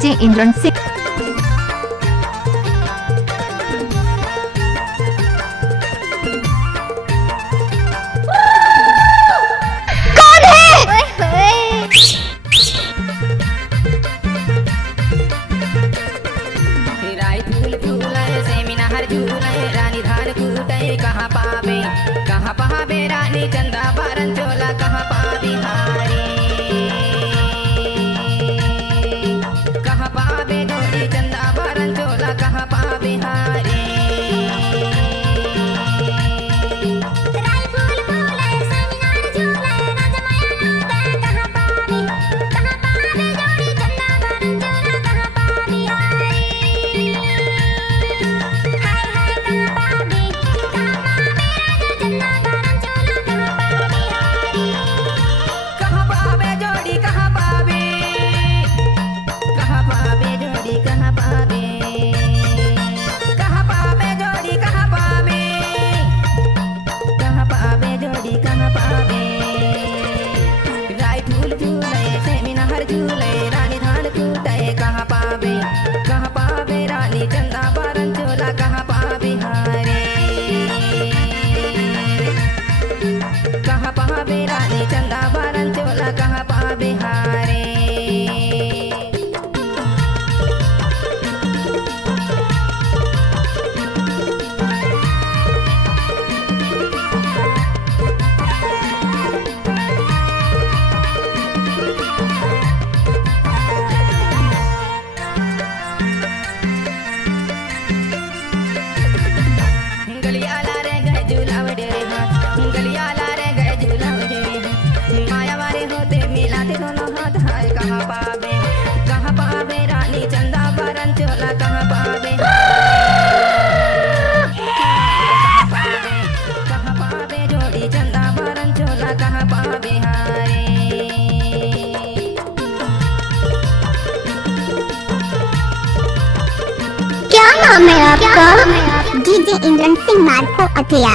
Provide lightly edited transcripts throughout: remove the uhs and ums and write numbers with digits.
DJ Indran Singh. रानी धान कूटे कहाँ पावे रानी चंदा बारन चोला कहाँ पावे हारे कहाँ पावे जोड़ी चंदा बारन चोला कहाँ पावे हारे कहाँ पावे रानी चंदा बारन चोला कहाँ पावे हारे कहाँ पावे रानी चंदा बारन चोला कहाँ पावे हारे कहाँ पावे रानी चंदा बारन चोला कहाँ पावे कहाँ पावे जोड़ी चंदा बारन चोला कहाँ पावे हारे क्या नाम है आपका? डीजे इंद्रन सिंह मार्को अथिया।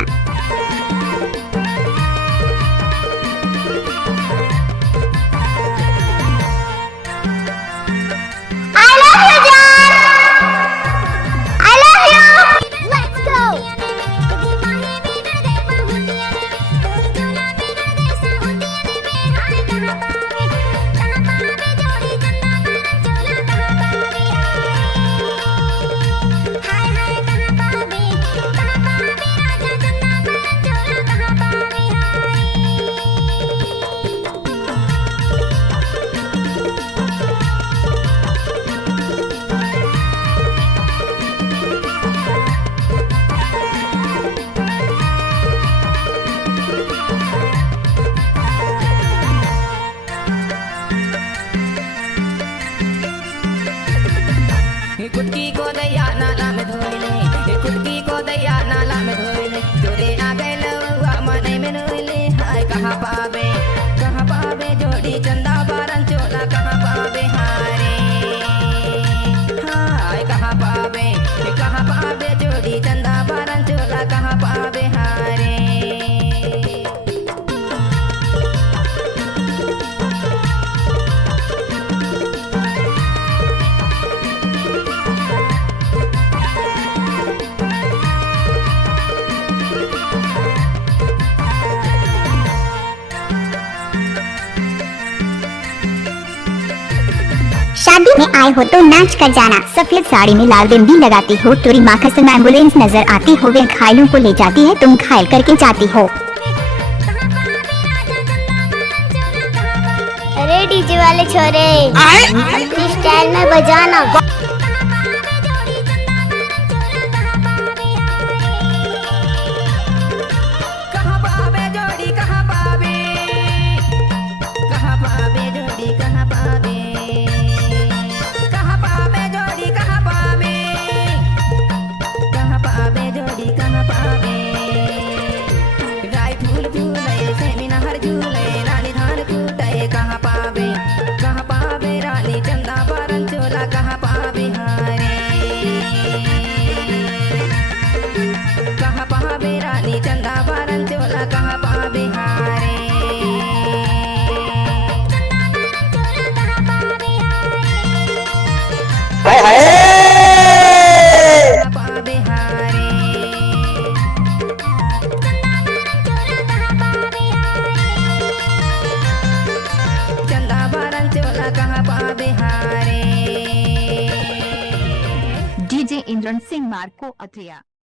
कुटकी को दैया नाला में धोइले कुटकी को दैया नाला में धोइले तोरे आ गए लौआ मने में रोइले हाय कहाँ पावे जोड़ी चंदा बारन चोला कहाँ पावे हारे हाय कहाँ पावे जोड़ी चंदा बारन चोला कहाँ पावे हारे शादी में आए हो तो नाच कर जाना। सफेद साड़ी में लाल बिंदी लगाती हो, टोरी माखस में एम्बुलेंस नजर आती हो, वे घायलों को ले जाती है, तुम घायल करके जाती हो। अरे डीजे वाले छोरे अपनी स्टाइल में बजाना। कहाँ पावे जोड़ी कहाँ पावे जोड़ी कहाँ पावे जोड़ी कहाँ पावे राय फूल झूले सेमिना हर झूले रानी धान कूटे कहाँ पावे रानी चंदा बारन चोला कहाँ पावे हाय हाय पावे हारे चंदा बारन चोला कहाँ पावे हारे। डीजे इंद्रन सिंह मार्को अत्रिया।